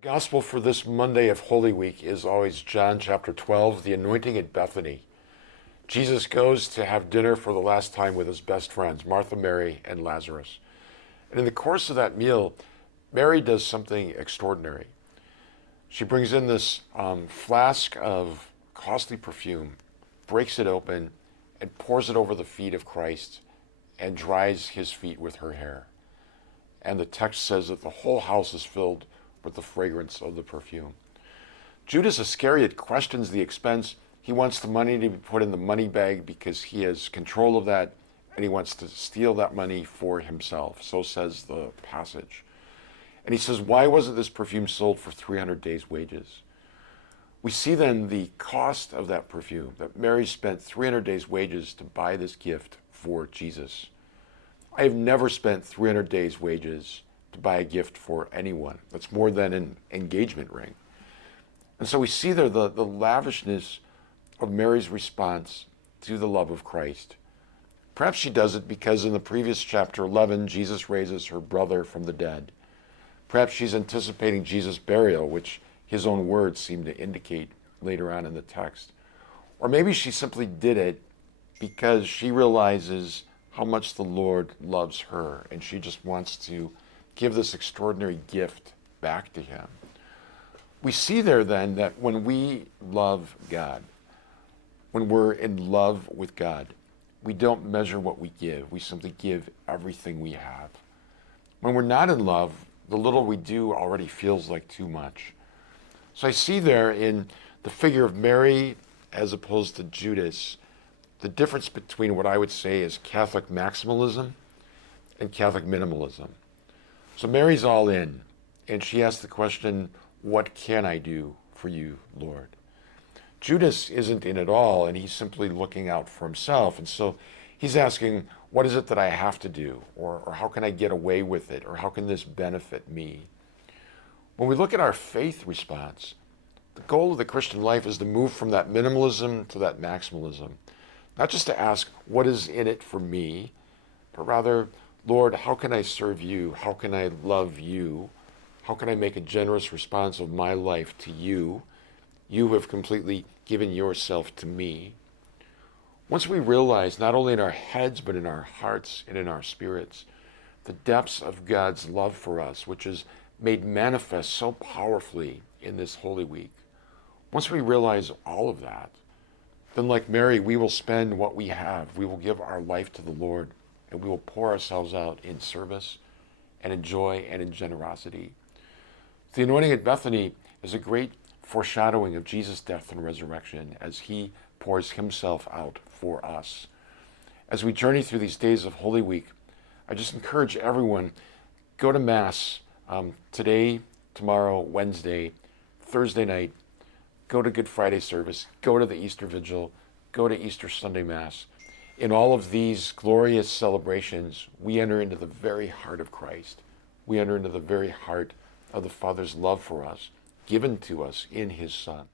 The gospel for this Monday of Holy Week is always John chapter 12, the anointing at Bethany. Jesus goes to have dinner for the last time with his best friends, Martha, Mary, and Lazarus. And in the course of that meal, Mary does something extraordinary. She brings in this flask of costly perfume, breaks it open, and pours it over the feet of Christ and dries his feet with her hair. And the text says that the whole house is filled with the fragrance of the perfume. Judas Iscariot questions the expense. He wants the money to be put in the money bag because he has control of that, and he wants to steal that money for himself. So says the passage. And he says, why wasn't this perfume sold for 300 days' wages? We see then the cost of that perfume, that Mary spent 300 days' wages to buy this gift for Jesus. I have never spent 300 days' wages to buy a gift for anyone. That's more than an engagement ring. And so we see there the lavishness of Mary's response to the love of Christ. Perhaps she does it because in the previous chapter 11, Jesus raises her brother from the dead. Perhaps she's anticipating Jesus' burial, which his own words seem to indicate later on in the text. Or maybe she simply did it because she realizes how much the Lord loves her, and she just wants to give this extraordinary gift back to him. We see there then that when we love God, when we're in love with God, we don't measure what we give. We simply give everything we have. When we're not in love, the little we do already feels like too much. So I see there in the figure of Mary as opposed to Judas, the difference between what I would say is Catholic maximalism and Catholic minimalism. So Mary's all in, and she asks the question, what can I do for you, Lord? Judas isn't in at all, and he's simply looking out for himself. And so he's asking, what is it that I have to do? Or how can I get away with it? Or how can this benefit me? When we look at our faith response, the goal of the Christian life is to move from that minimalism to that maximalism. Not just to ask, what is in it for me? But rather, Lord, how can I serve you? How can I love you? How can I make a generous response of my life to you? You have completely given yourself to me. Once we realize, not only in our heads, but in our hearts and in our spirits, the depths of God's love for us, which is made manifest so powerfully in this Holy Week. Once we realize all of that, then like Mary, we will spend what we have. We will give our life to the Lord, and we will pour ourselves out in service and in joy and in generosity. The anointing at Bethany is a great foreshadowing of Jesus' death and resurrection as he pours himself out for us. As we journey through these days of Holy Week, I just encourage everyone, go to Mass today, tomorrow, Wednesday, Thursday night, go to Good Friday service, go to the Easter Vigil, go to Easter Sunday Mass. In all of these glorious celebrations, we enter into the very heart of Christ. We enter into the very heart of the Father's love for us, given to us in his Son.